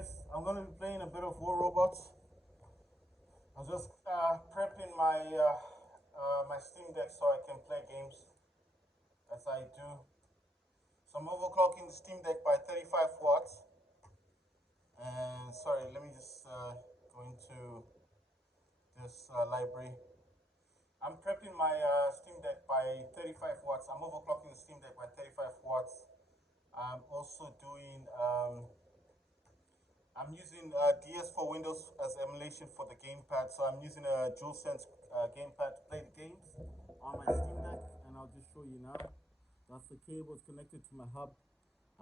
guys, I'm gonna be playing a bit of War Robots. I'm just prepping my Steam Deck so I can play games as I do. So I'm overclocking the Steam Deck by 35 watts. And sorry, let me just go into this library. I'm prepping my Steam Deck by 35 watts. I'm overclocking the Steam Deck by 35 watts. I'm also doing I'm using DS for Windows as emulation for the gamepad. So I'm using a DualSense gamepad to play the games on my Steam Deck, and I'll just show you now. That's the cables connected to my hub,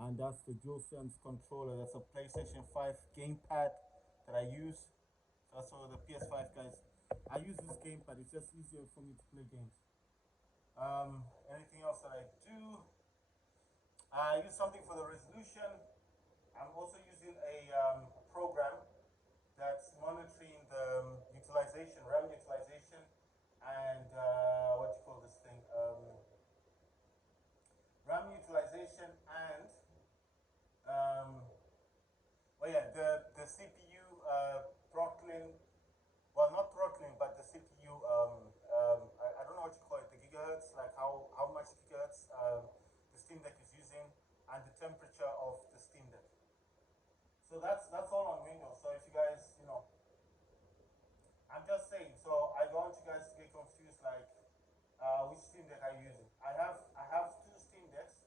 and that's the DualSense controller. That's a PlayStation 5 gamepad that I use. So that's for the PS5 guys. I use this gamepad. It's just easier for me to play games. Anything else that I do? I use something for the resolution. I'm also using a program that's monitoring the utilization, RAM utilization, and what do you call this thing? RAM utilization and well, yeah, the CPU throttling. Well, not throttling, but the CPU. I don't know what you call it. The gigahertz, like how much gigahertz the Steam Deck is using, and the temperature of the Steam Deck. So that's all on Windows. So if you guys, I'm just saying. So I don't want you guys to get confused, like which Steam Deck are you using? I have two Steam Decks,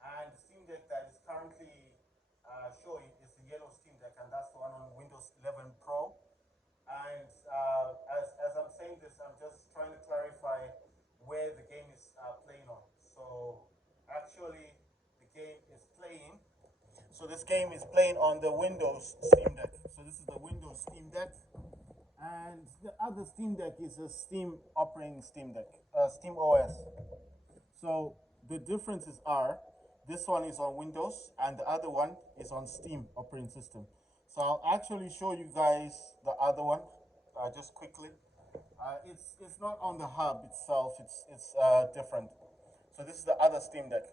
and the Steam Deck that is currently showing is the yellow Steam Deck, and that's the one on Windows 11 Pro. And as I'm saying this, I'm just trying to clarify where the game is playing on. So actually, the game is playing. So this game is playing on the Windows Steam Deck. So this is the Windows Steam Deck, and the other Steam Deck is a Steam operating Steam Deck, Steam OS. So the differences are, this one is on Windows and the other one is on Steam operating system. So I'll actually show you guys the other one just quickly. It's not on the hub itself. It's different. So this is the other Steam Deck.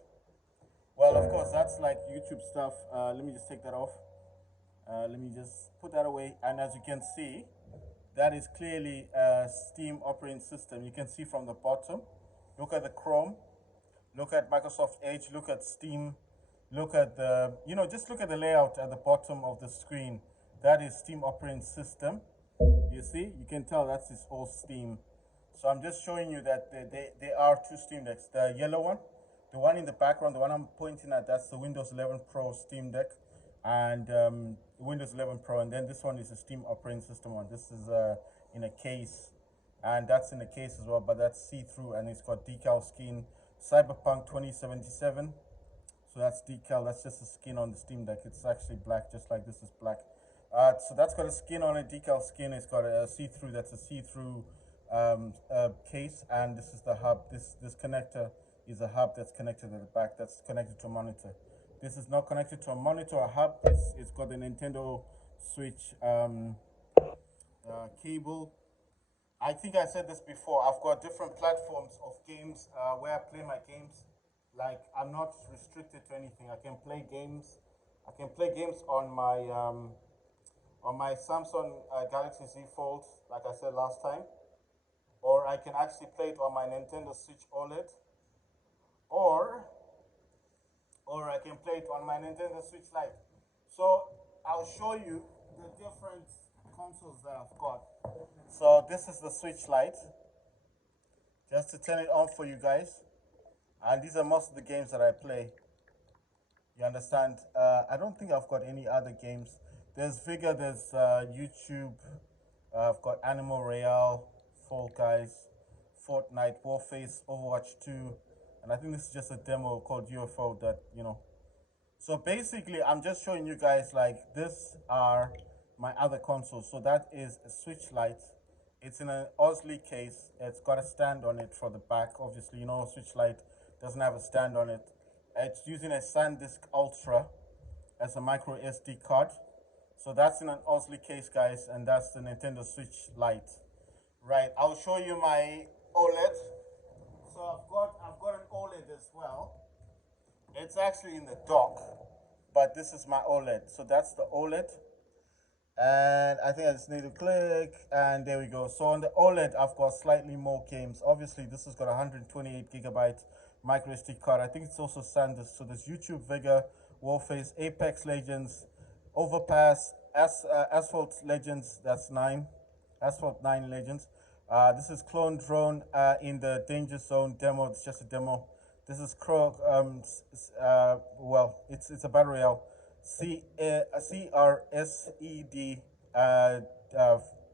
Well, of course, that's like YouTube stuff. Let me just take that off. Let me just put that away. And as you can see, that is clearly a Steam operating system. You can see from the bottom. Look at the Chrome. Look at Microsoft Edge. Look at Steam. Look at just look at the layout at the bottom of the screen. That is Steam operating system. You see, you can tell that's its all Steam. So I'm just showing you that there are two Steam Decks. The yellow one, the one in the background, the one I'm pointing at, that's the Windows 11 Pro Steam Deck, and Windows 11 Pro. And then this one is a Steam operating system one. This is in a case, and that's in a case as well, but that's see-through, and it's got decal skin, Cyberpunk 2077. So that's decal. That's just a skin on the Steam Deck. It's actually black, just like this is black. So that's got a skin on it, decal skin. It's got a see-through. That's a see-through case, and this is the hub. This connector is a hub that's connected at the back. That's connected to a monitor. This is not connected to a monitor or hub. It's got the Nintendo Switch cable. I think I said this before. I've got different platforms of games where I play my games. Like, I'm not restricted to anything. I can play games. I can play games on my Samsung Galaxy Z Fold, like I said last time, or I can actually play it on my Nintendo Switch OLED, or I can play it on my Nintendo Switch Lite. So I'll show you the different consoles that I've got. So this is the Switch Lite, just to turn it on for you guys. And these are most of the games that I play. You understand? I don't think I've got any other games. There's Vigor, there's YouTube. I've got Animal Royale, Fall Guys, Fortnite, Warface, Overwatch 2, and I think this is just a demo called UFO that. So basically, I'm just showing you guys, like, this are my other consoles. So that is a Switch Lite. It's in an Osley case. It's got a stand on it for the back. Obviously, Switch Lite doesn't have a stand on it. It's using a SanDisk Ultra as a micro SD card. So that's in an Osley case, guys, and that's the Nintendo Switch Lite. Right, I'll show you my OLED. So I've got an OLED as well. It's actually in the dock. but this is my OLED. So that's the OLED. And I think I just need to click, and there we go. So on the OLED, I've got slightly more games. Obviously, this has got 128 gigabyte micro SD card. I think it's also SanDisk. So there's YouTube Vigor, Warface, Apex Legends, Overpass, Asphalt Legends. That's 9, Asphalt 9 Legends. This is Clone Drone in the Danger Zone demo. It's just a demo. This is Croc. Well, it's a battle royale. CRSED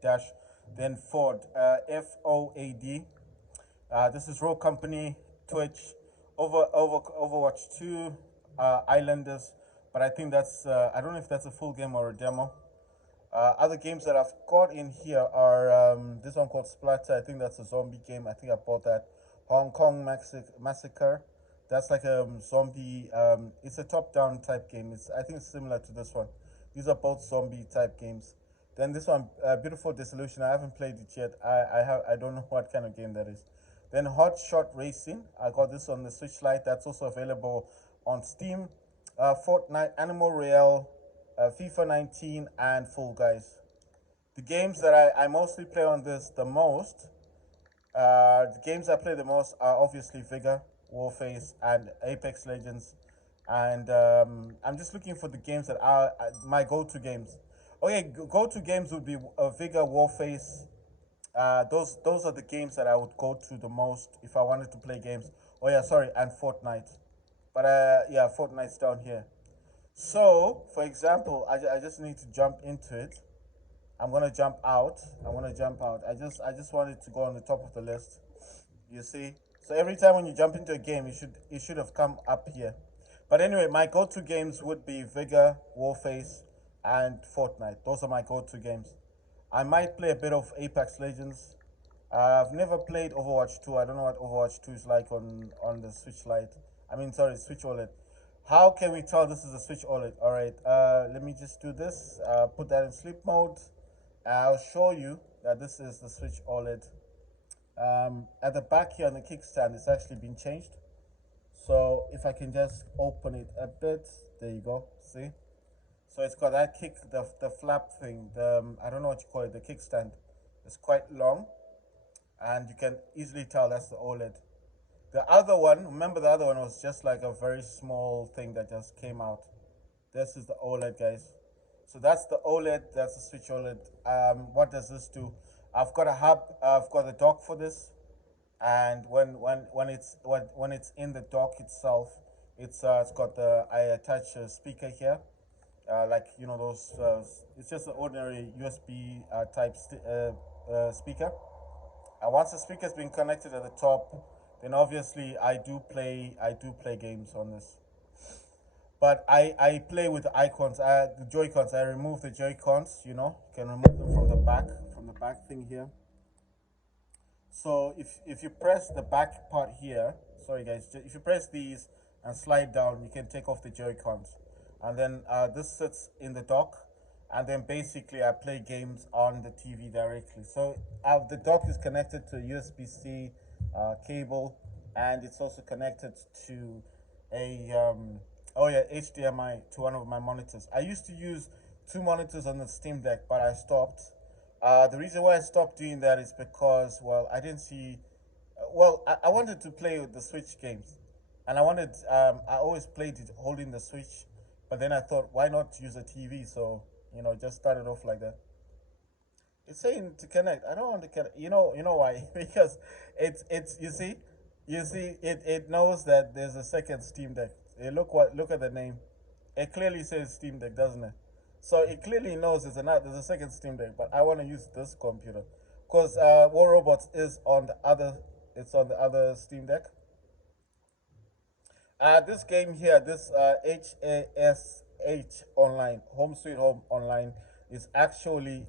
dash then Ford FOAD. This is Rogue Company, Twitch, Overwatch 2, Islanders, but I think that's I don't know if that's a full game or a demo. Other games that I've got in here are this one called Splatter. I think that's a zombie game. I think I bought that. Hong Kong Massacre. That's like a zombie. It's a top-down type game. I think it's similar to this one. These are both zombie type games. Then this one, Beautiful Dissolution. I haven't played it yet. I don't know what kind of game that is. Then Hot Shot Racing. I got this on the Switch Lite. That's also available on Steam. Fortnite, Animal Royale, FIFA 19, and Fall Guys. The games that I mostly play on this the most, the games I play the most are obviously Vigor, Warface, and Apex Legends. And I'm just looking for the games that are my go-to games. Okay, go-to games would be Vigor, Warface. Those are the games that I would go to the most if I wanted to play games. Oh yeah, sorry, and Fortnite. But yeah, Fortnite's down here. So, for example, I just need to jump into it. I'm gonna jump out. I'm gonna jump out. I just wanted to go on the top of the list. You see? So every time when you jump into a game, it should have come up here. But anyway, my go-to games would be Vigor, Warface, and Fortnite. Those are my go-to games. I might play a bit of Apex Legends. I've never played Overwatch 2. I don't know what Overwatch 2 is like on the Switch Lite. I mean, sorry, Switch OLED. How can we tell this is a Switch OLED? All right, let me just do this. Put that in sleep mode. I'll show you that this is the Switch OLED. At the back here on the kickstand, it's actually been changed. So if I can just open it a bit, there you go. See? So it's got that the flap thing. I don't know what you call it. The kickstand. It's quite long, and you can easily tell that's the OLED. The other one, remember the other one was just like a very small thing that just came out. This is the OLED, guys. So that's the OLED, that's the Switch OLED. What does this do? I've got a hub, I've got a dock for this, and when it's in the dock itself, it's got I attach a speaker here, like those. It's just an ordinary USB type speaker. And once the speaker's been connected at the top, then obviously I do play games on this. But I play with the icons, the Joy-Cons. I remove the Joy-Cons, you can remove them from the back thing here. So if you press the back part here, sorry guys, if you press these and slide down, you can take off the Joy-Cons. And then this sits in the dock, and then basically I play games on the TV directly. So the dock is connected to a USB-C cable, and it's also connected to a HDMI to one of my monitors. I used to use two monitors on the Steam Deck, but I stopped. The reason why I stopped doing that is because, well, I didn't see. I wanted to play with the Switch games, and I always played it holding the Switch, but then I thought, why not use a TV? So just started off like that. It's saying to connect. I don't want to connect. You know why? Because it's you see it knows that there's a second Steam Deck. Look at the name. It clearly says Steam Deck, doesn't it? So it clearly knows there's a second Steam Deck, but I want to use this computer because War Robots is on the other. It's on the other Steam Deck. This game here, this HASH Online, Home Sweet Home Online, is actually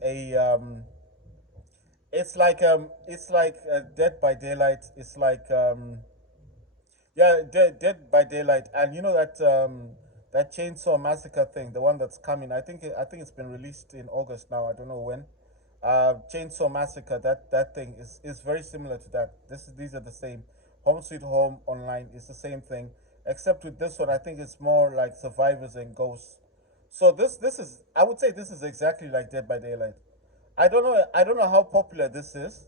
it's like Dead by Daylight. It's like yeah, Dead by Daylight, and you know that Chainsaw Massacre thing, the one that's coming. I think it's been released in August now. I don't know when. Chainsaw Massacre, that thing is very similar to that. These are the same. Home Sweet Home Online is the same thing. Except with this one, I think it's more like survivors and ghosts. So this is, I would say this is exactly like Dead by Daylight. I don't know how popular this is,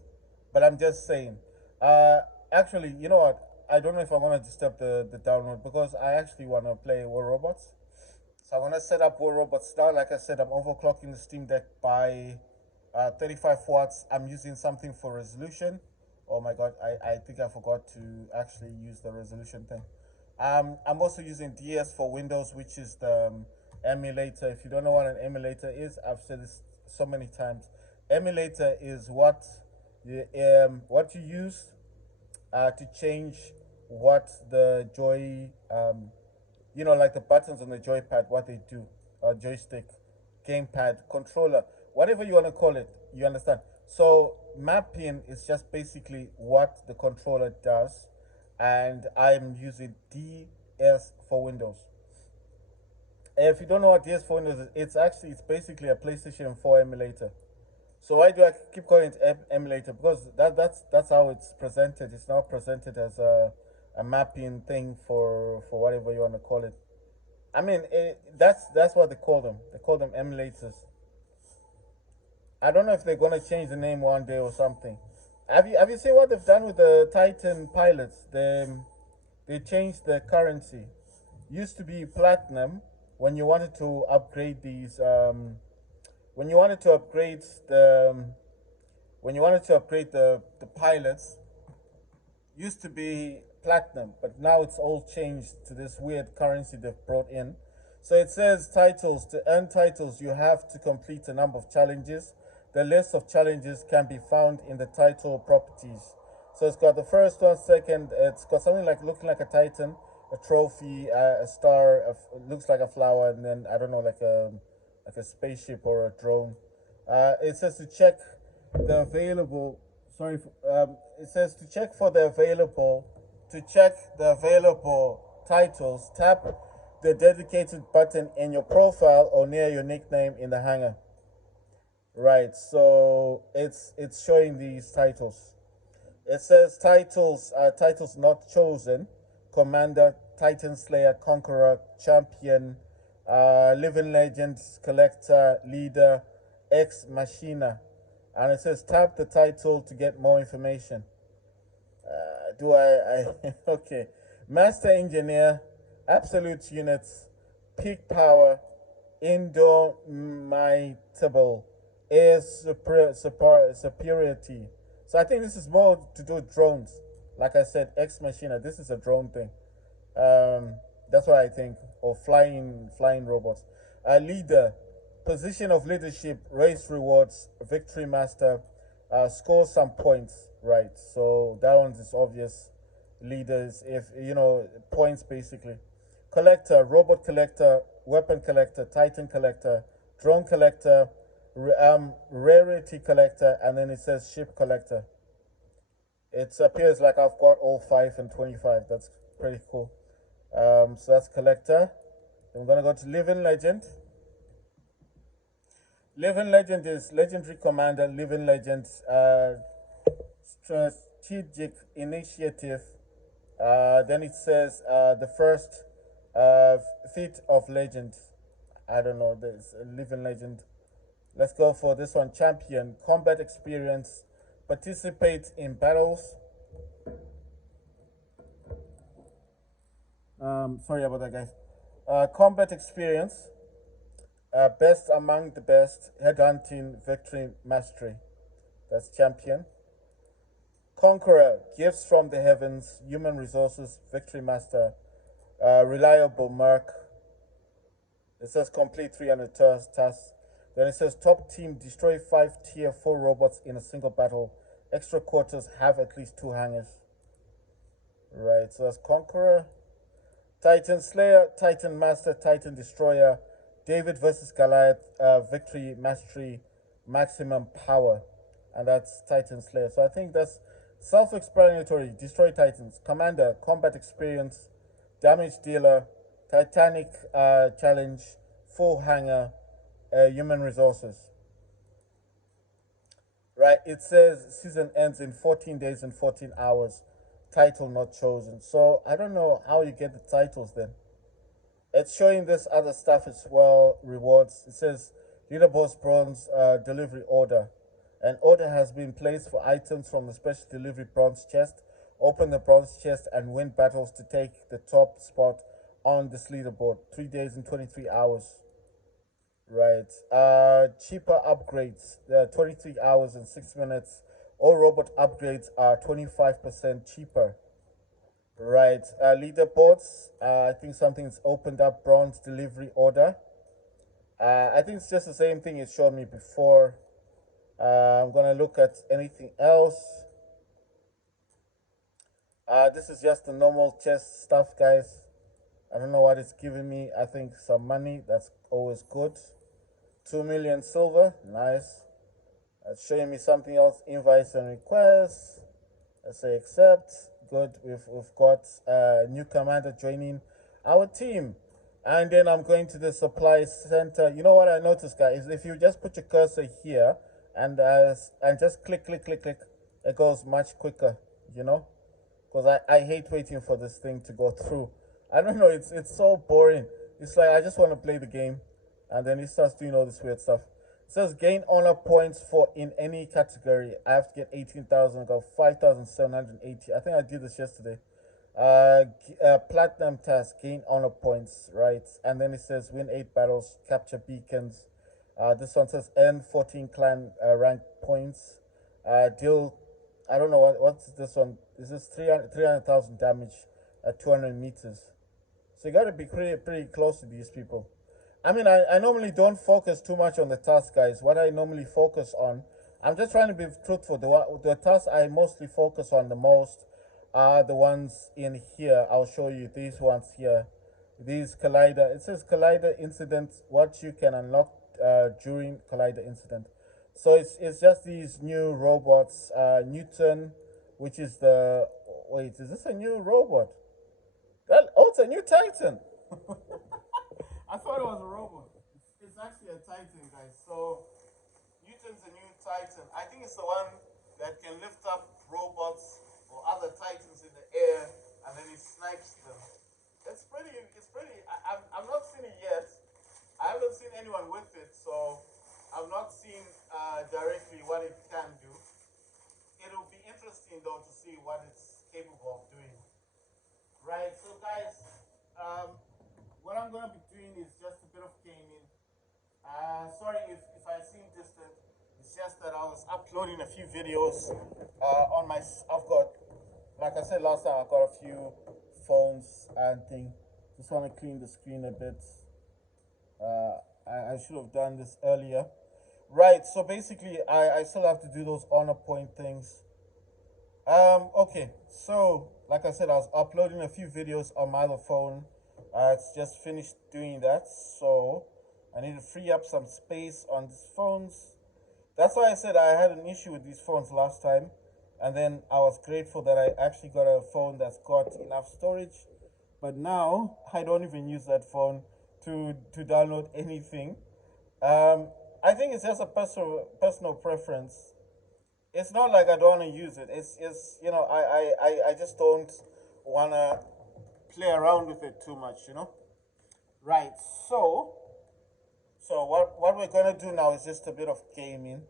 but I'm just saying. Uh, Actually, you know what? I don't know if I'm gonna disturb the download because I actually wanna play War Robots. So I'm gonna set up War Robots now. Like I said, I'm overclocking the Steam Deck by 35 watts. I'm using something for resolution. Oh my god, I think I forgot to actually use the resolution thing. I'm also using DS for Windows, which is the emulator. If you don't know what an emulator is, I've said this so many times. Emulator is what you use to change what the like the buttons on the joypad, what they do, or joystick, gamepad, controller, whatever you want to call it, you understand? So mapping is just basically what the controller does, and I'm using DS for Windows. If you don't know what DS for Windows is, it's basically a PlayStation 4 emulator. So why do I keep calling it emulator? Because that's how it's presented. It's not presented as a mapping thing for whatever you want to call it. I mean, that's what they call them. They call them emulators. I don't know if they're gonna change the name one day or something. Have you seen what they've done with the Titan pilots? They changed the currency. Used to be platinum when you wanted to upgrade these. When you wanted to upgrade the pilots, used to be platinum, but now it's all changed to this weird currency they've brought in. So it says titles. To earn titles, you have to complete a number of challenges. The list of challenges can be found in the title properties. So it's got the first one, second. It's got something like looking like a titan, a trophy, a star. Looks like a flower, and then I don't know, like a spaceship or a drone. It says to check the available. Sorry, it says to check for the available. To check the available titles, tap the dedicated button in your profile or near your nickname in the hangar. Right, so it's showing these titles. It says titles not chosen: Commander, Titan Slayer, Conqueror, Champion, Living Legend, Collector, Leader, Ex Machina, and it says tap the title to get more information. Do I okay? Master Engineer, Absolute Units, Peak Power, Indomitable, Air Superiority. So I think this is more to do with drones. Like I said, Ex Machina. This is a drone thing. That's what I think. Or flying robots. Leader, position of leadership, race rewards, victory master, score some points. Right. So that one is obvious. Leaders, if you know points basically. Collector, robot collector, weapon collector, titan collector, drone collector, rarity collector, and then it says ship collector. It appears like I've got all 5 and 25. That's pretty cool. So that's collector. Then we're gonna go to living legend. Living legend is legendary commander. Living legend, strategic initiative. Then it says the first feat of legend. I don't know. There's a living legend. Let's go for this one. Champion, combat experience, participate in battles. Sorry about that, guys. Combat experience, best among the best, headhunting, victory, mastery. That's champion. Conqueror, gifts from the heavens, human resources, victory master, reliable merc. It says complete 300 tasks. Then it says top team, destroy 5 tier 4 robots in a single battle. Extra quarters, have at least 2 hangars. Right, so that's Conqueror. Titan Slayer, Titan Master, Titan Destroyer, David versus Goliath, victory, mastery, maximum power. And that's Titan Slayer. So I think that's self-explanatory. Destroy Titans. Commander, combat experience, damage dealer, Titanic challenge, full hanger, human resources. Right, it says season ends in 14 days and 14 hours. title not chosen. So I don't know how you get the titles then. It's showing this other stuff as well, rewards. It says leaderboards bronze delivery order. An order has been placed for items from the special delivery bronze chest. Open the bronze chest and win battles to take the top spot on this leaderboard. 3 days and 23 hours. Right. Cheaper upgrades. 23 hours and 6 minutes. All robot upgrades are 25% cheaper. Right. Leaderboards. I think something's opened up. Bronze delivery order. I think it's just the same thing it showed me before. I'm gonna look at anything else. This is just the normal chest stuff, guys. I don't know what it's giving me. I think some money. That's always good. 2 million silver. Nice. It's showing me something else. Invites and requests. Let's say accept. Good. We've got a new commander joining our team. And then I'm going to the supply center. You know what I noticed, guys? If you just put your cursor here and just click, it goes much quicker, you know? Because I hate waiting for this thing to go through. I don't know, it's so boring. It's like I just want to play the game, and then it starts doing all this weird stuff. It says gain honor points for in any category. I have to get 18,000. I got 5,780. I think I did this yesterday. Platinum task, gain honor points, right? And then it says win 8 battles, capture beacons. This one says earn 14 clan rank points. Deal, I don't know what's this one. This is 300,000 damage at 200 meters. So you got to be pretty close to these people. I mean, I normally don't focus too much on the task, guys. What I normally focus on, I'm just trying to be truthful. The tasks I mostly focus on the most are the ones in here. I'll show you these ones here. These Collider. It says Collider incident, what you can unlock during Collider incident. So it's just these new robots. Newton, which is the... Wait, is this a new robot? Well, oh, it's a new Titan. I thought it was a robot. It's actually a Titan, guys. So Newton's a new Titan. I think it's the one that can lift up robots or other Titans in the air, and then it snipes them. It's pretty. I've not seen it yet. I haven't seen anyone with it, so I've not seen directly what it can do. It'll be interesting though to see what it's capable of doing. Right, so guys, what I'm going to be doing is just a bit of gaming. Sorry if I seem distant. It's just that I was uploading a few videos on my... I've got, like I said last time, I've got a few phones and thing. Just want to clean the screen a bit. I should have done this earlier. Right, so basically, I still have to do those honor point things. Okay, so like I said, I was uploading a few videos on my other phone. It's just finished doing that, so I need to free up some space on these phones. That's why I said I had an issue with these phones last time, and then I was grateful that I actually got a phone that's got enough storage. But now I don't even use that phone to download anything. I think it's just a personal preference. It's not like I don't want to use it. It's you know, I just don't want to play around with it too much, you know. Right, so what we're going to do now is just a bit of gaming.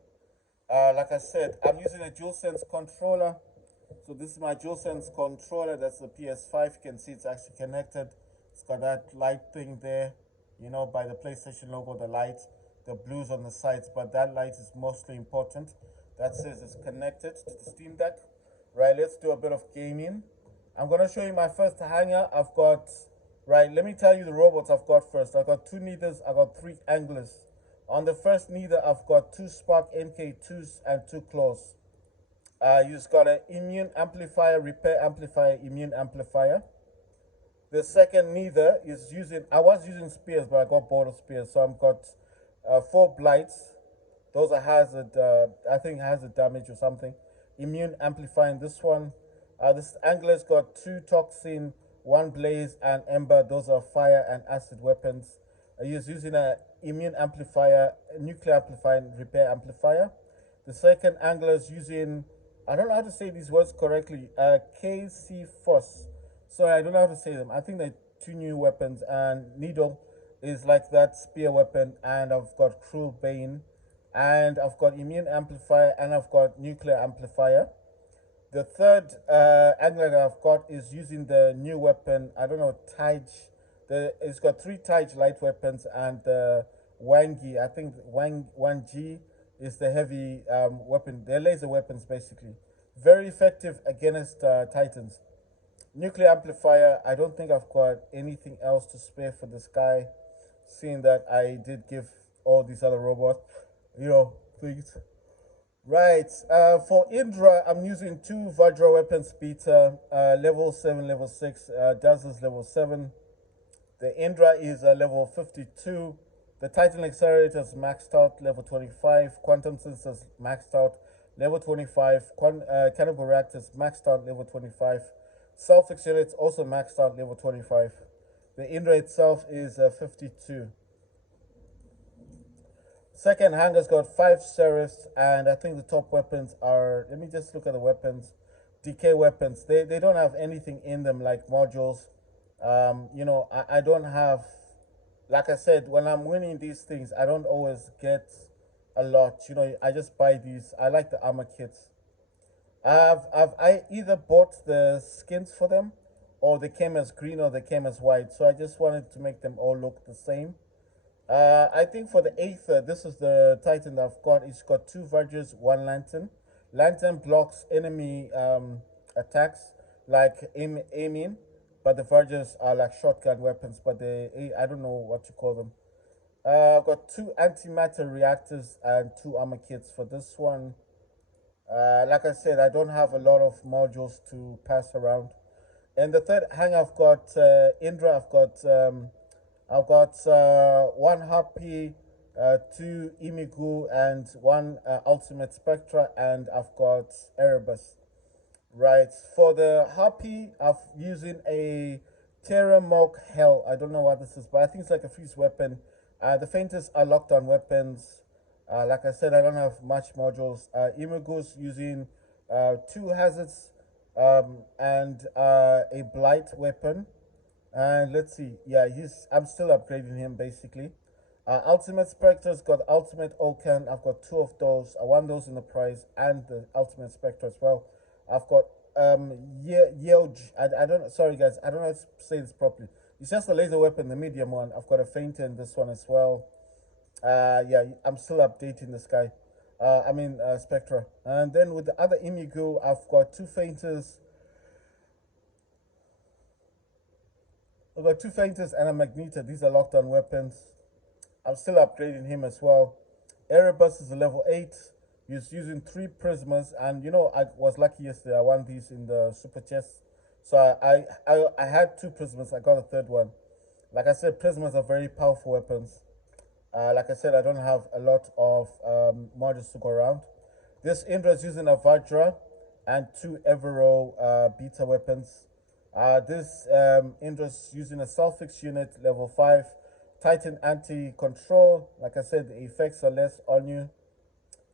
Like I said, I'm using a DualSense controller. So this is my DualSense controller. That's the PS5. You can see it's actually connected. It's got that light thing there, you know, by the PlayStation logo, the light, the blues on the sides, but that light is mostly important. That says it's connected to the Steam Deck. Right, let's do a bit of gaming. I'm going to show you my first hanger. I've got, right, let me tell you the robots I've got first. I've got 2 Neithers, I've got 3 Anglers. On the first Neither, I've got 2 Spark MK2s and 2 Claws. You've got an immune amplifier, repair amplifier, immune amplifier. The second Neither is using, I was using spears, but I got bored of spears. So I've got 4 Blights. Those are hazard, I think hazard damage or something. Immune amplifying this one. This Angler's got 2 Toxin, 1 Blaze, and Ember. Those are fire and acid weapons. He's using an immune amplifier, nuclear amplifier, and repair amplifier. The second Angler's using I don't know how to say these words correctly. KC Force. So I don't know how to say them. I think they're two new weapons, and Needle is like that spear weapon, and I've got Cruel Bane, and I've got Immune Amplifier, and I've got Nuclear Amplifier. The third angler that I've got is using the new weapon. I don't know, Taij. It's got three Taij light weapons and the Wangi. I think Wangi is the heavy weapon. They're laser weapons basically. Very effective against Titans. Nuclear amplifier. I don't think I've got anything else to spare for this guy, seeing that I did give all these other robots, things. Right. For Indra, I'm using two Vajra weapons beta, level 7, level 6, Dazzle's level 7. The Indra is level 52. The Titan Accelerator is maxed out, level 25. Quantum Sensors maxed out, level 25. Cannibal Reactors maxed out, level 25. Self-Fix Units also maxed out, level 25. The Indra itself is 52. Second hangar's got five Seraphs, and I think the top weapons are. Let me just look at the weapons. DK weapons. They don't have anything in them like modules. I don't have. Like I said, when I'm winning these things, I don't always get a lot. I just buy these. I like the armor kits. I either bought the skins for them, or they came as green or they came as white. So I just wanted to make them all look the same. I think for the Aether, this is the Titan that I've got. It's got two Verges, one Lantern. Lantern blocks enemy attacks, like aiming, but the Verges are like shotgun weapons, but I don't know what to call them. I've got two antimatter reactors and two armor kits for this one. Like I said, I don't have a lot of modules to pass around. And the third hang I've got Indra. I've got one Happy, two Imigu, and one Ultimate Spectra, and I've got Erebus. Right. For the Happy, I'm using a Terra Mock Hell. I don't know what this is, but I think it's like a fuse weapon. The faintest are locked on weapons. Like I said, I don't have much modules. Imigu's using two hazards and a blight weapon. And let's see. Yeah, he's. I'm still upgrading him basically. Ultimate Spectre's got Ultimate Okan. I've got two of those. I want those in the prize and the Ultimate Spectre as well. I've got Yelj. I don't. Sorry guys, I don't know how to say this properly. It's just a laser weapon, the medium one. I've got a fainter in this one as well. Yeah, I'm still updating this guy. Spectra. And then with the other Imigu, I've got two fainters. I've got two fainters and a Magneto. These are locked on weapons. I'm still upgrading him as well. Erebus is a level 8. He's using three prismas, and I was lucky yesterday. I won these in the super chest. So I had two prismas. I got a third one. Like I said, prismas are very powerful weapons. Like I said, I don't have a lot of modules to go around. This Indra is using a Vajra and two Evero beta weapons. This Indra's using a Sulfix unit, level 5. Titan anti-control. Like I said, the effects are less on you.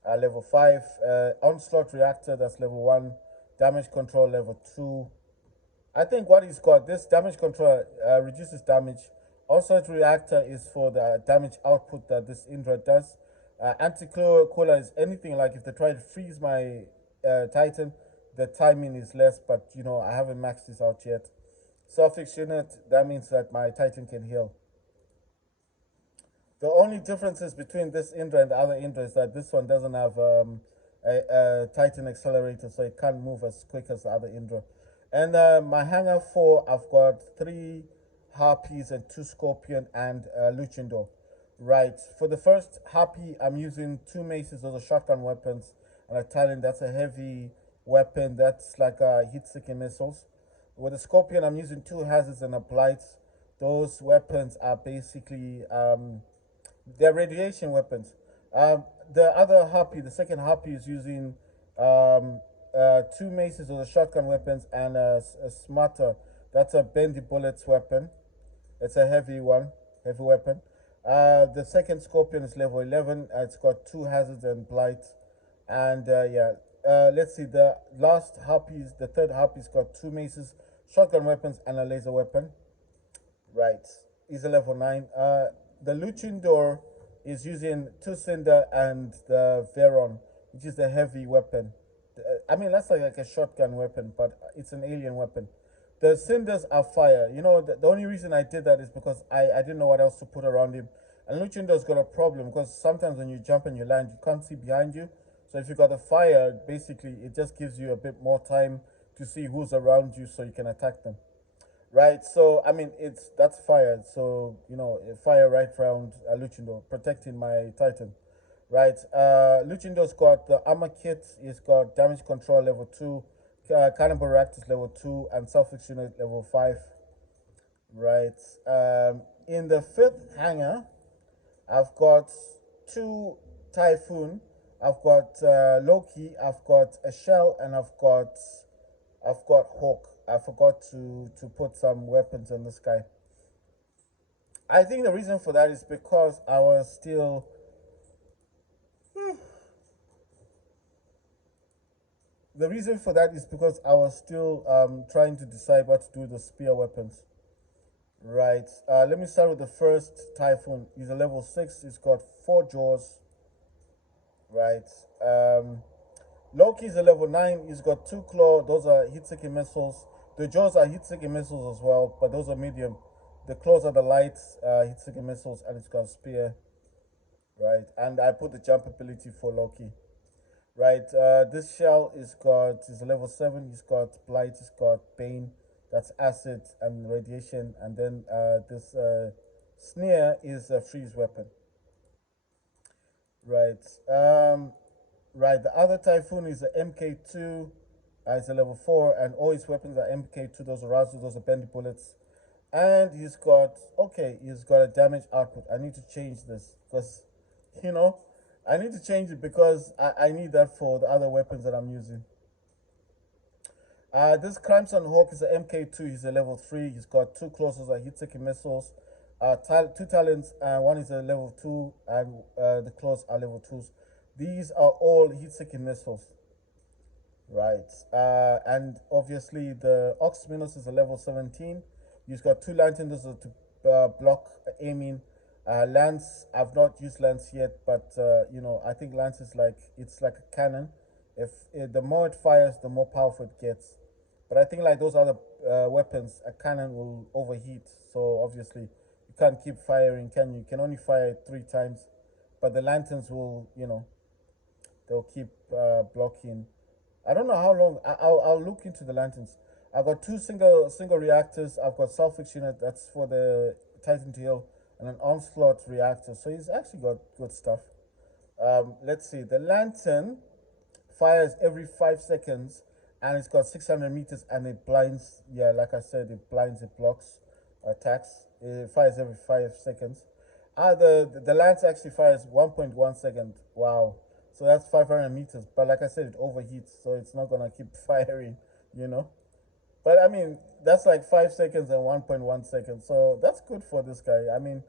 Level 5. Onslaught reactor, that's level 1. Damage control, level 2. I think what he's got, this damage control reduces damage. Onslaught reactor is for the damage output that this Indra does. Anti-cooler is anything like if they try to freeze my Titan, the timing is less, but I haven't maxed this out yet. Suffix unit, that means that my Titan can heal. The only differences between this Indra and the other Indra is that this one doesn't have a Titan accelerator, so it can't move as quick as the other Indra. And my hangar 4, I've got 3 Harpies and 2 Scorpion and Luchindor. Right, for the first Harpy, I'm using 2 maces, those are shotgun weapons, and a Talon, that's a heavy weapon, that's like heat-seeking missiles. With the Scorpion, I'm using 2 hazards and a blight. Those weapons are basically they're radiation weapons. The other Harpy, the second Harpy, is using 2 maces or the shotgun weapons and a smarter. That's a bendy bullets weapon. It's a heavy one, heavy weapon. The second Scorpion is level 11. It's got 2 hazards and blight. And yeah, let's see, the last harpies, the third harpy's got two maces, shotgun weapons, and a laser weapon. Right, he's a level 9. The Luchindor is using two Cinder and the Veron, which is the heavy weapon. I mean, that's like a shotgun weapon, but it's an alien weapon. The Cinders are fire. You know, the only reason I did that is because I didn't know what else to put around him. And Luchindor's got a problem because sometimes when you jump and you land, you can't see behind you. So if you got a fire, basically, it just gives you a bit more time to see who's around you so you can attack them. Right, so I mean that's fire. So fire right round Luchindo, protecting my Titan. Right, Luchindo's got the armor kit. He's got damage control level 2, cannibal reactors level 2, and self unit level 5. Right, in the fifth hangar, I've got two Typhoon. I've got Loki. I've got a Shell, and I've got Hawk. I forgot to put some weapons on this guy. I think the reason for that is because I was still. The reason for that is because I was still trying to decide what to do with the spear weapons. Right. Let me start with the first Typhoon. He's a level 6. He's got 4 jaws. Right. Loki's a level 9. He's got 2 claw. Those are hit-seeking missiles. The jaws are hit-seeking missiles as well, but those are medium. The claws are the light hit-seeking missiles, and it's got spear. Right. And I put the jump ability for Loki. Right. This shell is a level 7. He's got blight. He's got bane. That's acid and radiation. And then this sneer is a freeze weapon. Right. Right. The other Typhoon is a MK2. It's a level 4, and all his weapons are MK2. Those are Razu. Those are bendy bullets. And he's got a damage output. I need to change this because, you know, I need to change it because I need that for the other weapons that I'm using. This Crimson Hawk is an MK2. He's a level 3. He's got 2 claws, those are hit-seeking missiles. 2 talents, one is a level 2, and the claws are level 2s. These are all hit-seeking missiles. Right. And obviously the Ox Minos is a level 17. He's got 2 lanterns to block aiming. Lance, I've not used Lance yet, but I think Lance is it's like a cannon. If the more it fires, the more powerful it gets. But I think like those other weapons, a cannon will overheat. So obviously you can't keep firing, can you? You can only fire it 3 times. But the lanterns will, they'll keep blocking. I don't know how long. I'll look into the lanterns. I've got 2 single reactors. I've got Self-Fix unit, that's for the Titan to heal, and an onslaught reactor. So he's actually got good stuff. Let's see. The lantern fires every 5 seconds, and it's got 600 meters, and it blinds. Yeah, like I said, it blinds, it blocks attacks. It fires every 5 seconds. The lance actually fires 1.1 second. Wow. So that's 500 meters. But like I said, it overheats, so it's not gonna keep firing. You know. But I mean, that's like 5 seconds and 1.1 seconds. So that's good for this guy. I mean,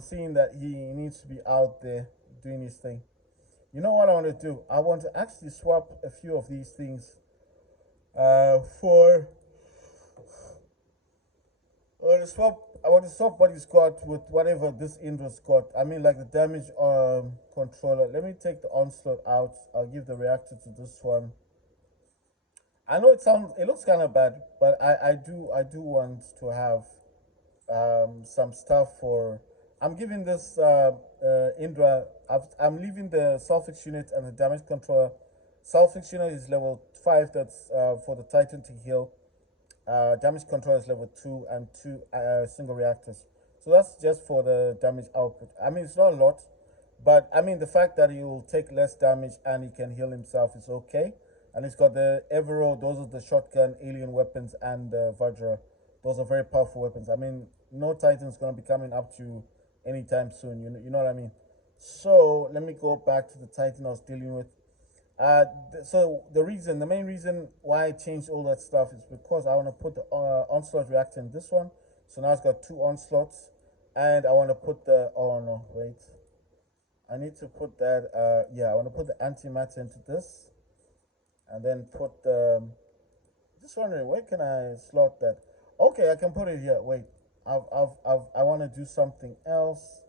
seeing that he needs to be out there doing his thing. You know what I want to do? I want to actually swap a few of these things for. I want to swap what he's got with whatever this Indra's got. I mean, like the damage controller. Let me take the onslaught out. I'll give the reactor to this one. I know it looks kind of bad, but I do want to have some stuff for. I'm giving this Indra. I'm leaving the Self-Fix unit and the damage controller. Self-Fix unit is level 5. That's for the Titan to heal. Damage control is level 2 and 2 single reactors. So that's just for the damage output. I mean, it's not a lot, but I mean the fact that he will take less damage and he can heal himself is okay. And he's got the Evero. Those are the shotgun, alien weapons, and the Vajra. Those are very powerful weapons. I mean, no Titan's gonna be coming up to you anytime soon. You know what I mean? So let me go back to the Titan I was dealing with. So the main reason why I changed all that stuff is because I want to put the onslaught reactor in this one. So now it's got 2 onslaughts, and I want to put oh no, wait. I need to put that, I want to put the antimatter into this. and then put the. Just wondering where can I slot that? Okay, I can put it here. Wait, I want to do something else.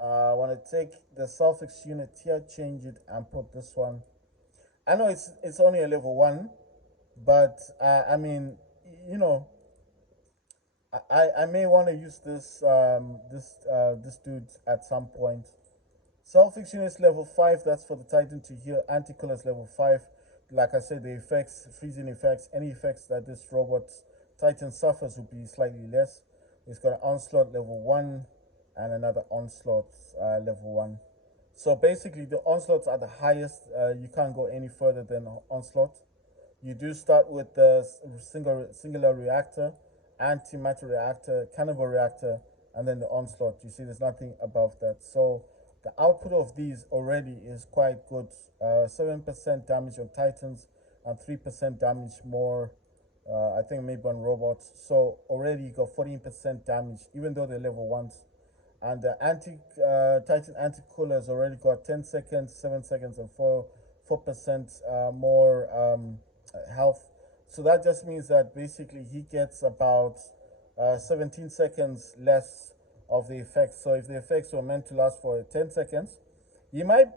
I want to take the suffix unit here, change it, and put this one. I know it's only a level one, but I mean, you know, I may want to use this dude at some point. Suffix unit is level 5, that's for the Titan to heal. Anti-killer is level 5. Like I said, the effects, freezing effects, any effects that this robot Titan suffers will be slightly less. It's got an onslaught level 1 and another onslaught level 1. So basically, the onslaughts are the highest. You can't go any further than onslaught. You do start with the singular reactor, antimatter reactor, cannibal reactor, and then the onslaught. You see, there's nothing above that. So the output of these already is quite good. 7% damage on Titans and 3% damage more, I think maybe on robots. So already you got 14% damage, even though they're level 1s. And the Titan anti-cooler has already got 10 seconds, 7 seconds, and 4% more health. So that just means that basically he gets about 17 seconds less of the effects. So if the effects were meant to last for 10 seconds, you might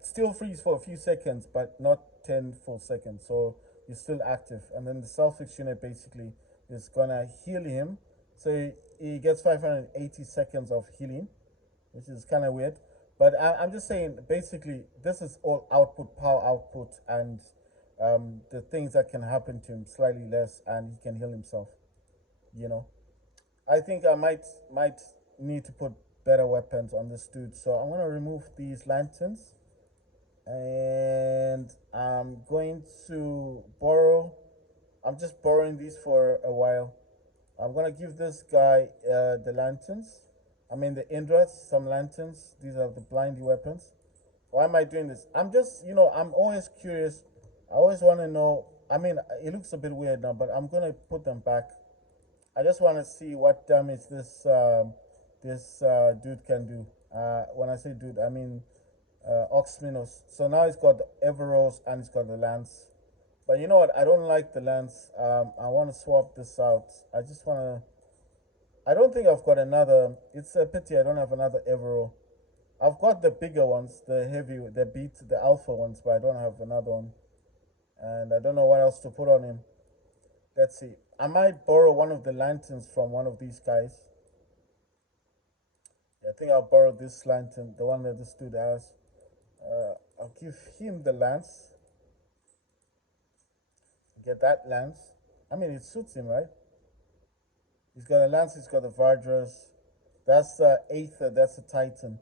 still freeze for a few seconds, but not 10 full seconds. So he's still active. And then the suffix unit basically is gonna heal him. So he gets 580 seconds of healing, which is kind of weird. But I'm just saying, basically, this is all output, power output, and the things that can happen to him slightly less, and he can heal himself. You know, I think I might need to put better weapons on this dude. So I'm gonna remove these lanterns, and I'm going to borrow. I'm just borrowing these for a while. I'm gonna give this guy the lanterns. I mean the Indrats, some lanterns. These are the blindy weapons. Why am I doing this? I'm just, I'm always curious. I always want to know. I mean, it looks a bit weird now, but I'm gonna put them back. I just want to see what damage this dude can do. When I say dude, I mean Oxminos. So now he's got the Everose and he's got the Lance. But you know what? I don't like the Lance. I want to swap this out. I just want to. I don't think I've got another. It's a pity I don't have another Evero. I've got the bigger ones, the heavy, the beat, the alpha ones, but I don't have another one. And I don't know what else to put on him. Let's see. I might borrow one of the lanterns from one of these guys. Yeah, I think I'll borrow this lantern, the one that this dude has. I'll give him the lance. Get that lance. I mean, it suits him, right? He's got a lance, he's got a Vardras. That's Aether, that's a Titan.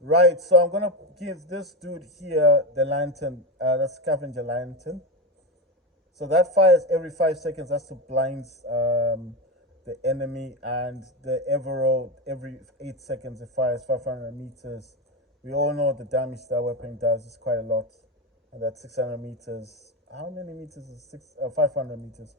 Right, so I'm gonna give this dude here the lantern, the scavenger lantern. So that fires every 5 seconds. That's to blind the enemy, and the Evero every 8 seconds it fires 500 meters. We all know the damage that weapon does is quite a lot, and that's 600 meters. How many meters is 500 meters?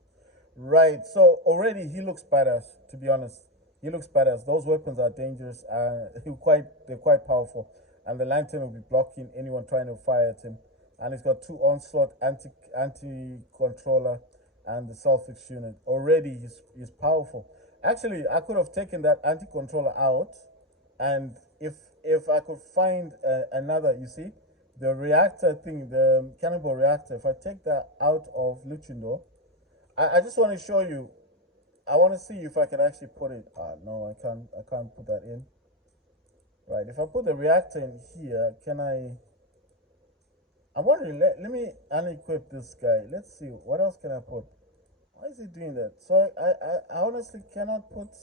Right. So already he looks badass. To be honest, he looks badass. Those weapons are dangerous and they're quite powerful. And the lantern will be blocking anyone trying to fire at him. And he's got two onslaught anti controller and the suffix unit. Already he's powerful. Actually, I could have taken that anti controller out, and if I could find another, you see, the reactor thing, the cannibal reactor. If I take that out of Luchindor, I just want to show you. I want to see if I can actually put it. No, I can't. I can't put that in. Right. If I put the reactor in here, can I? I'm wondering. Let me unequip this guy. Let's see. What else can I put? Why is he doing that? So I honestly cannot put.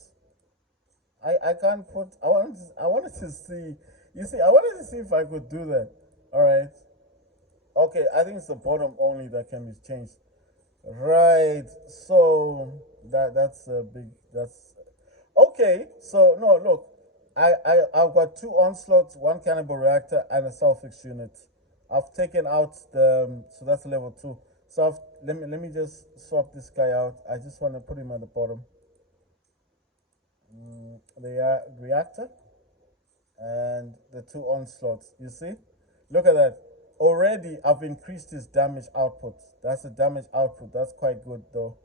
I can't put. I wanted to see. You see, I wanted to see if I could do that. All right. Okay. I think it's the bottom only that can be changed. Right. So that's a big. That's okay. So no, look. I've got two onslaughts, one cannibal reactor, and a suffix unit. I've taken out the so that's level 2. So let me just swap this guy out. I just want to put him at the bottom. The reactor and the two onslaughts. You see, look at that. already I've increased his damage output. That's the damage output. That's quite good though.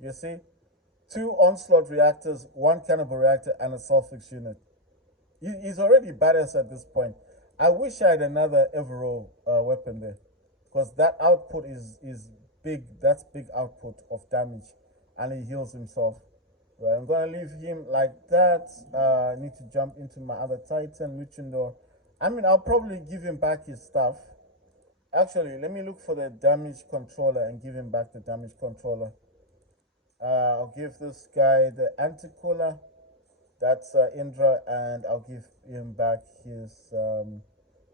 You see? Two onslaught reactors, one cannibal reactor, and a sulfix unit. He's already badass at this point. I wish I had another Evero weapon there, because that output is big. That's big output of damage, and he heals himself. Right, I'm gonna leave him like that. I need to jump into my other Titan, Luchindor. I mean, I'll probably give him back his stuff. Actually, let me look for the damage controller and give him back the damage controller. I'll give this guy the anti-cooler. That's Indra, and I'll give him back his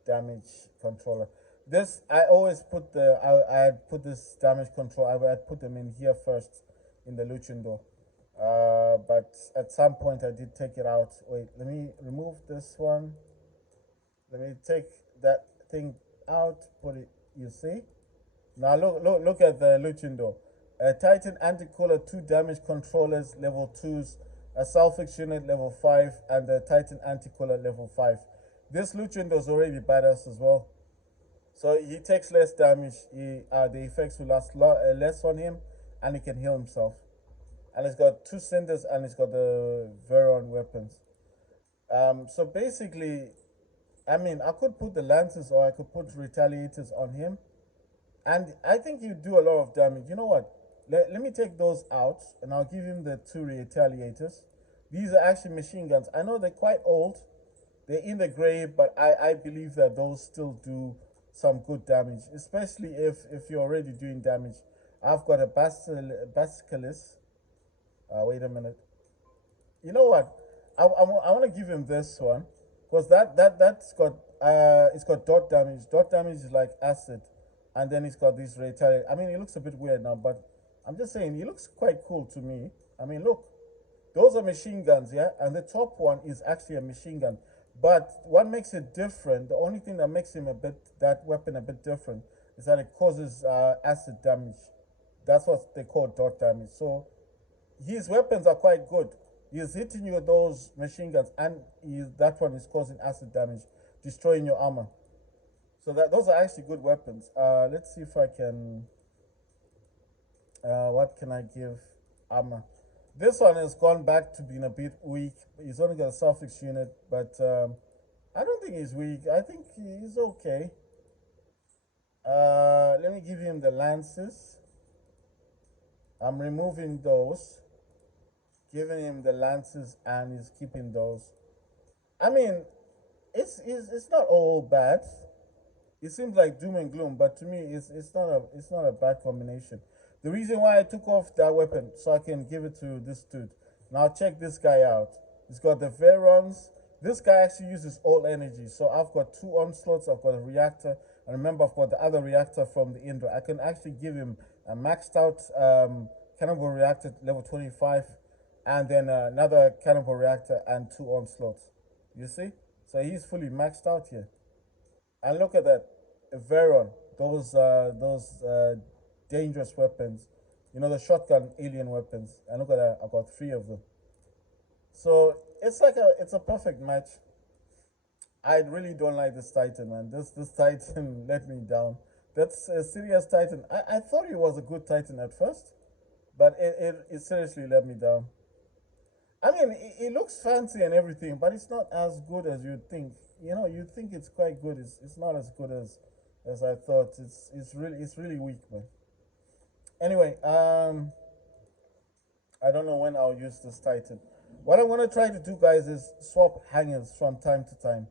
damage controller. This I always put I'd put this damage control. I'd put them in here first in the Luchindor. But at some point I did take it out. Wait, let me remove this one. Let me take that thing out. Put it. You see? Now look at the Luchindor. A Titan anti-cooler, two damage controllers level 2s, a Sulfix unit level 5, and a Titan anti-cooler level 5. This Luchindor is already badass as well. So he takes less damage. The effects will last less on him, and he can heal himself. And he's got two cinders, and he's got the Veron weapons. So basically, I mean, I could put the lances or I could put retaliators on him, and I think you do a lot of damage. You know what? Let me take those out, and I'll give him the two retaliators. These are actually machine guns. I know they're quite old. They're in the grave, but I believe that those still do some good damage, especially if you're already doing damage. I've got a Basilisk. Wait a minute. You know what? I want to give him this one, because that's got it's got dot damage. Dot damage is like acid, and then it's got this retaliate. I mean, it looks a bit weird now, but I'm just saying he looks quite cool to me. I mean, look, those are machine guns, yeah, and the top one is actually a machine gun. But what makes it different? The only thing that makes that weapon a bit different is that it causes acid damage. That's what they call dot damage. So his weapons are quite good. He's hitting you with those machine guns, and that one is causing acid damage, destroying your armor. So those are actually good weapons. Let's see if I can. What can I give armor? This one has gone back to being a bit weak. He's only got a suffix unit, but I don't think he's weak. I think he's okay. Let me give him the lances. I'm removing those, giving him the lances, and he's keeping those. I mean, it's not all bad. It seems like doom and gloom, but to me, it's not a bad combination. The reason why I took off that weapon so I can give it to this dude. Now check this guy out. He's got the Verons. This guy actually uses all energy. So I've got two onslaughts. I've got a reactor, and remember I've got the other reactor from the Indra. I can actually give him a maxed out cannibal reactor level 25, and then another cannibal reactor and two onslaughts. You see? So he's fully maxed out here. And look at that, Veron. Those dangerous weapons. You know, the shotgun alien weapons. And look at that, I got 3 of them. So it's a perfect match. I really don't like this Titan, man. This Titan let me down. That's a serious Titan. I thought he was a good Titan at first, but it seriously let me down. I mean, it looks fancy and everything, but it's not as good as you'd think. You know, you think it's quite good. It's not as good as I thought. It's really weak, man. Anyway, I don't know when I'll use this Titan. What I'm gonna try to do, guys, is swap hangers from time to time.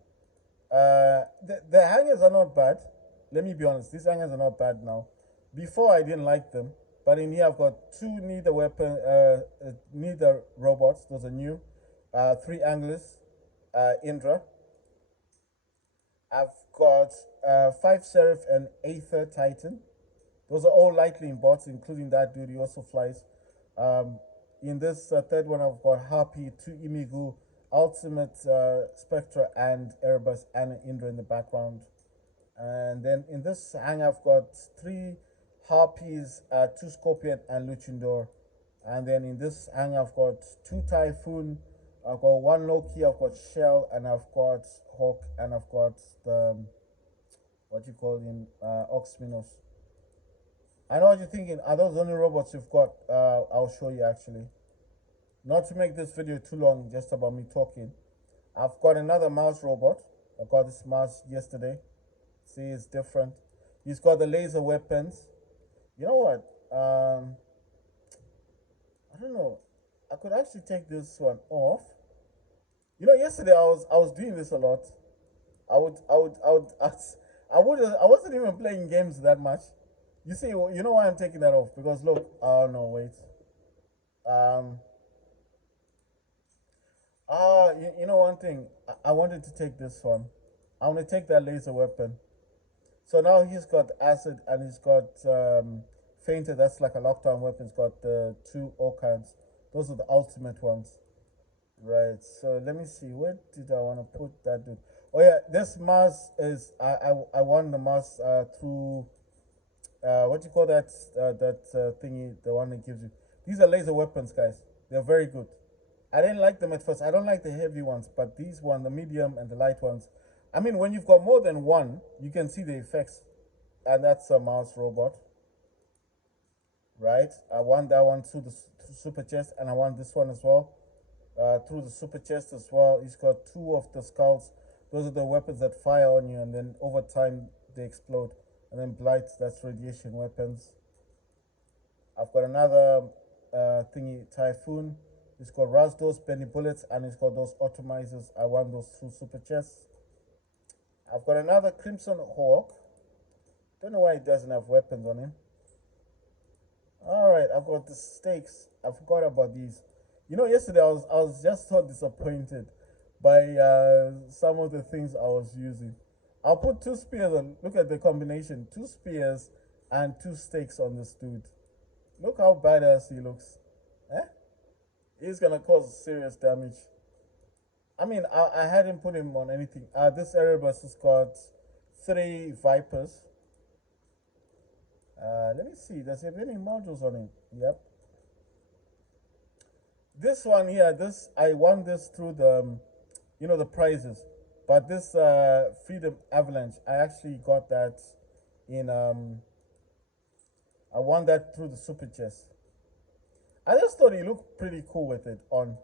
The hangers are not bad. Let me be honest. These hangers are not bad now. Before I didn't like them, but in here I've got 2 neither robots. Those are new. 3 anglers, Indra. I've got 5 Seraph and Aether Titan. Those are all lightly in bots, including that dude. He also flies. In this third one, I've got Harpy, 2 Imigu, Ultimate Spectra, and Erebus, and Indra in the background. And then in this hang, I've got 3 Harpies, 2 Scorpion, and Luchindor. And then in this hang, I've got 2 Typhoon, I've got 1 Loki, I've got Shell, and I've got Hawk, and I've got the what you call him, Oxminos. I know what you're thinking. Are those only robots you've got? I'll show you actually. Not to make this video too long, just about me talking. I've got another mouse robot. I got this mouse yesterday. See, it's different. He's got the laser weapons. You know what? I don't know. I could actually take this one off. You know, yesterday I was doing this a lot. I wasn't even playing games that much. You see, you know why I'm taking that off? Because look, oh no, wait. Um, you know one thing. I wanted to take this one. I want to take that laser weapon. So now he's got acid and he's got fainted. That's like a lockdown weapon. He's got the two all kinds. Those are the ultimate ones. Right. So let me see. Where did I want to put that dude? Oh yeah, this Mars is I won the Mars through what do you call that thingy, the one that gives you. These are laser weapons, guys. They're very good. I didn't like them at first. I don't like the heavy ones, but these one, the medium and the light ones. I mean, when you've got more than one, you can see the effects, and that's a mouse robot, right? I want that one through the super chest, and I want this one as well, through the super chest as well. He's got two of the skulls. Those are the weapons that fire on you, and then over time they explode. And then blight, that's radiation weapons. I've got another thingy, Typhoon. He's got Rasdos, Benny Bullets, and he's got those automizers. I want those two super chests. I've got another Crimson Hawk. Don't know why he doesn't have weapons on him. Alright, I've got the stakes. I forgot about these. You know, yesterday I was just so disappointed by some of the things I was using. I'll put two spears on. Look at the combination. Two spears and two stakes on this dude. Look how badass he looks. Eh? He's gonna cause serious damage. I mean, I hadn't put him on anything. This Erebus has got 3 Vipers. Let me see. Does he have any modules on him? Yep. This one here, I won this through the, you know, the prizes. But this Freedom Avalanche, I actually got that in, I won that through the super chest. I just thought he looked pretty cool with it on.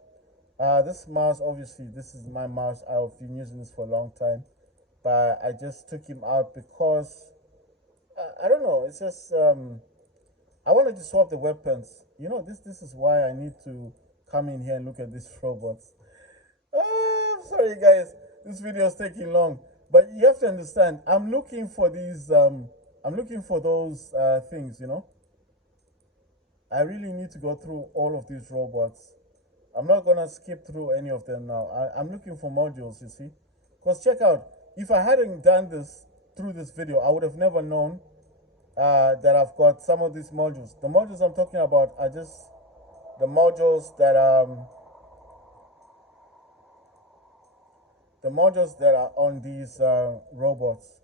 This mouse, obviously, this is my mouse. I've been using this for a long time. But I just took him out because, I don't know, it's just, I wanted to swap the weapons. You know, this is why I need to come in here and look at these robots. I'm sorry, guys. This video is taking long. But you have to understand, I'm looking for these, I'm looking for those things, you know. I really need to go through all of these robots. I'm not gonna skip through any of them now. I'm looking for modules, you see. Because check out, if I hadn't done this through this video, I would have never known that I've got some of these modules. The modules I'm talking about are just the modules that are on these robots.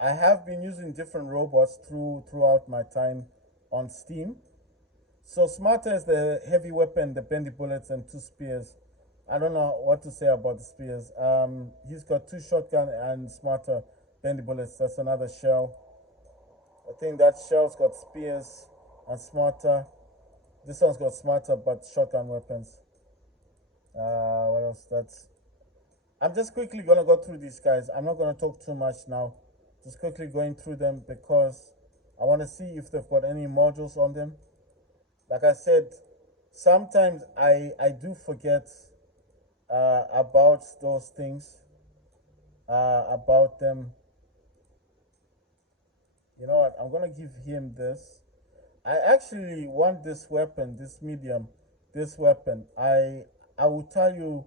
I have been using different robots throughout my time on Steam. So Smarter is the heavy weapon, the bendy bullets, and 2 spears. I don't know what to say about the spears. He's got 2 shotgun and Smarter bendy bullets. That's another shell. I think that shell's got spears and Smarter. This one's got Smarter but shotgun weapons. What else? I'm just quickly gonna go through these guys. I'm not gonna talk too much now. Just quickly going through them because I want to see if they've got any modules on them. Like I said, sometimes I do forget about those things, about them. You know what? I'm gonna give him this. I actually want this weapon, this medium, this weapon. I will tell you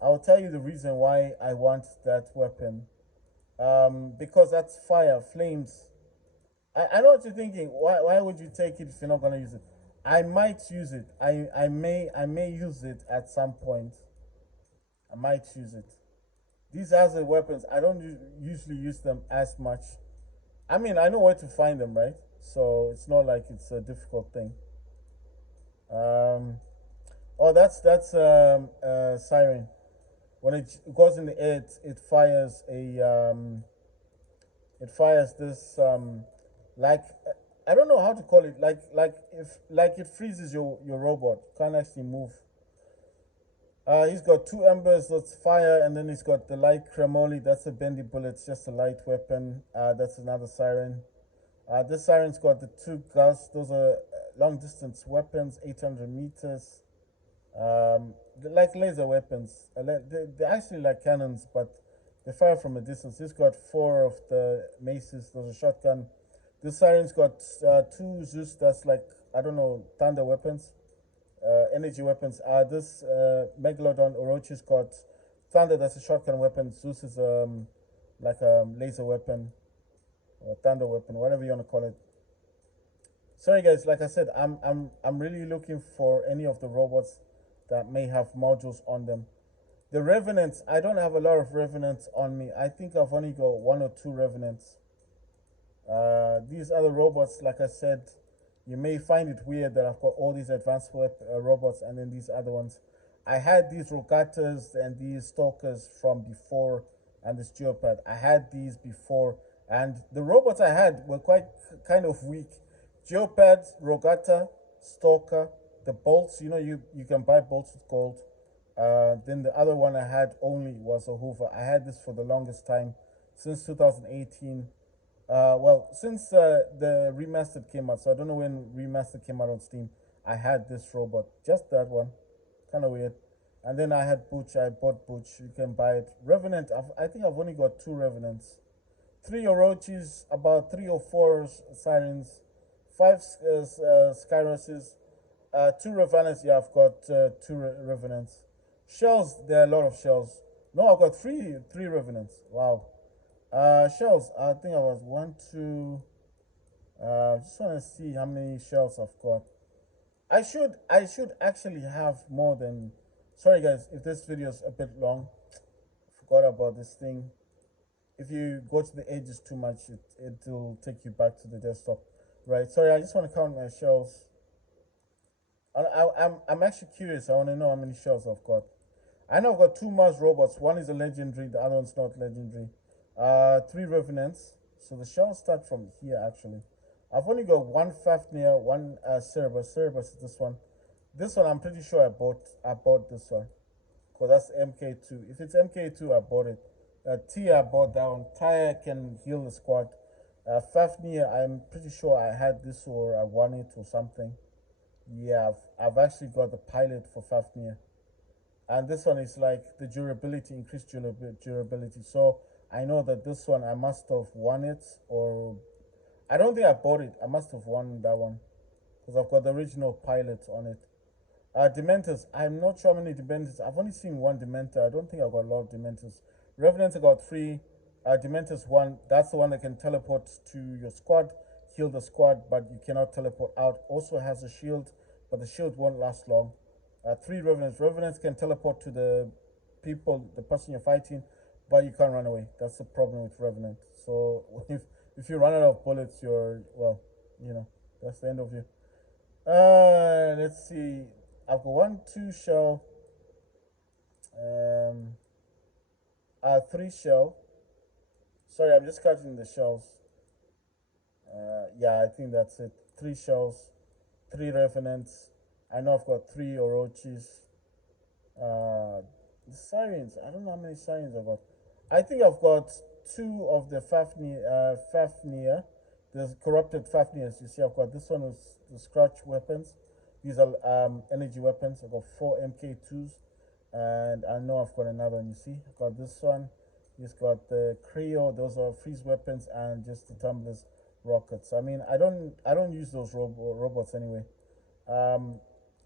the reason why I want that weapon. Because that's fire, flames. I know what you're thinking. Why would you take it if you're not gonna use it? I might use it. I may use it at some point. I might use it. These other weapons, I don't usually use them as much. I mean, I know where to find them, right? So it's not like it's a difficult thing. Oh, that's Siren. When it goes in the air, it fires a it fires this like I don't know how to call it. Like it freezes your robot. Can't actually move. He's got two embers, that's fire, and then he's got the light cremoli, that's a bendy bullet, it's just a light weapon. That's another siren. This siren's got the two gusts, those are long distance weapons, 800 meters. They're like laser weapons. They're actually like cannons, but they fire from a distance. He's got four of the maces, those are shotgun. This siren's got two Zeus, that's like, I don't know, thunder weapons. Energy weapons are this Megalodon Orochi's got Thunder, that's a shotgun weapon. Zeus is like a laser weapon or thunder weapon, whatever you want to call it. Sorry guys, like I said, I'm really looking for any of the robots that may have modules on them. The Revenants, I don't have a lot of Revenants on me. I think I've only got one or two Revenants. These other robots, like I said, you may find it weird that I've got all these advanced robots and then these other ones. I had these Rogatas and these Stalkers from before, and this Geopad. I had these before, and the robots I had were quite kind of weak. Geopad, Rogata, Stalker, the bolts. You know, you can buy bolts with gold. Then the other one I had only was a Hoover. I had this for the longest time, since 2018. Well, since the remastered came out, so I don't know when remastered came out on Steam. I had this robot, just that one, kind of weird. And then I had Butch. I bought Butch. You can buy it. Revenant. I think I've only got two Revenants, three Orochis, about three or four Sirens, five Skyroses, two Revenants. Yeah, I've got two Revenants. Shells. There are a lot of shells. No, I've got three Revenants. Wow. Shells. I think I was one, two. Just want to see how many shells I've got. I should actually have more than. Sorry guys, if this video is a bit long. Forgot about this thing. If you go to the edges too much, it'll take you back to the desktop. Right. Sorry, I just want to count my shells. I'm actually curious. I want to know how many shells I've got. I know I've got two Mars robots. One is a legendary. The other one's not legendary. Three Revenants. So the shells start from here actually. I've only got one Fafnir, one Cerebus. Cerebus is this one. This one I'm pretty sure I bought this one. Because that's MK2. If it's MK2, I bought it. T, I bought that one. Tyre can heal the squad. Fafnir, I'm pretty sure I had this or I won it or something. Yeah, I've actually got the pilot for Fafnir. And this one is like the durability, increased durability. So I know that this one I must have won it, or I don't think I bought it. I must have won that one because I've got the original pilot on it. Dementors, I'm not sure how many Dementors. I've only seen one Dementor. I don't think I've got a lot of Dementors. Revenants, I got three. Dementors, one. That's the one that can teleport to your squad, heal the squad, but you cannot teleport out. Also has a shield, but the shield won't last long. Three Revenants. Revenants can teleport to the person you're fighting, but you can't run away. That's the problem with Revenant. So if you run out of bullets, you're, well, you know, that's the end of you. Let's see. I've got one, two shell, three shell. Sorry, I'm just counting the shells. Yeah, I think that's it. Three shells, three Revenants. I know I've got three Orochis. The Sirens, I don't know how many Sirens I've got. I think I've got two of the Fafnir, the corrupted Fafnirs. You see, I've got this one with the Scratch weapons. These are energy weapons. I've got four MK2s, and I know I've got another one. You see, I've got this one. He's got the Creo. Those are freeze weapons, and just the tumblers rockets. I mean, I don't use those robots anyway.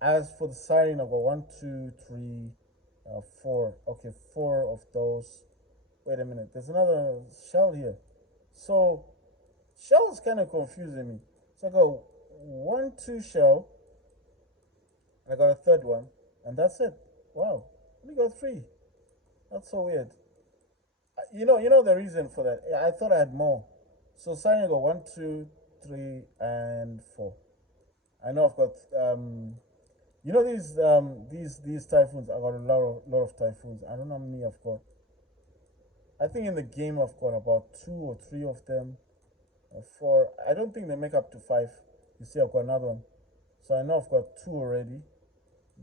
As for the siren, I've got one, two, three, four. Okay, four of those. Wait a minute. There's another shell here. So shell is kind of confusing me. So I go one, two shell. I got a third one, and that's it. Wow, we got three. That's so weird. You know the reason for that. I thought I had more. So siren got one, two, three, and four. I know I've got you know these typhoons. I got a lot of typhoons. I don't know how many I've got. I think in the game I've got about 2 or 3 of them, or 4. I don't think they make up to 5. You see, I've got another one, so I know I've got 2 already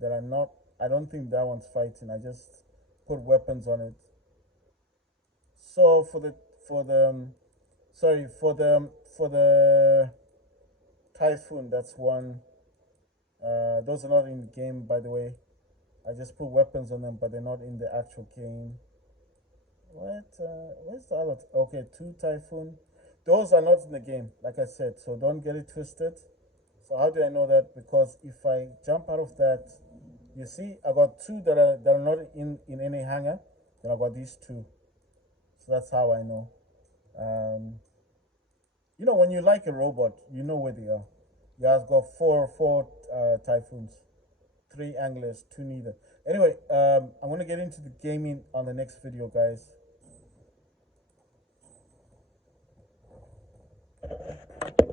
that are not. I don't think that one's fighting. I just put weapons on it. So for the typhoon, that's one. Those are not in the game, by the way. I just put weapons on them, but they're not in the actual game. What? Where's the other? Okay, 2 typhoon. Those are not in the game, like I said. So don't get it twisted. So how do I know that? Because if I jump out of that, you see, I got 2 that are not in any hangar. Then I got these 2. So that's how I know. Um, when you like a robot, you know where they are. Yeah, I've got four typhoons, 3 anglers, 2 neither. Anyway, I'm gonna get into the gaming on the next video, guys.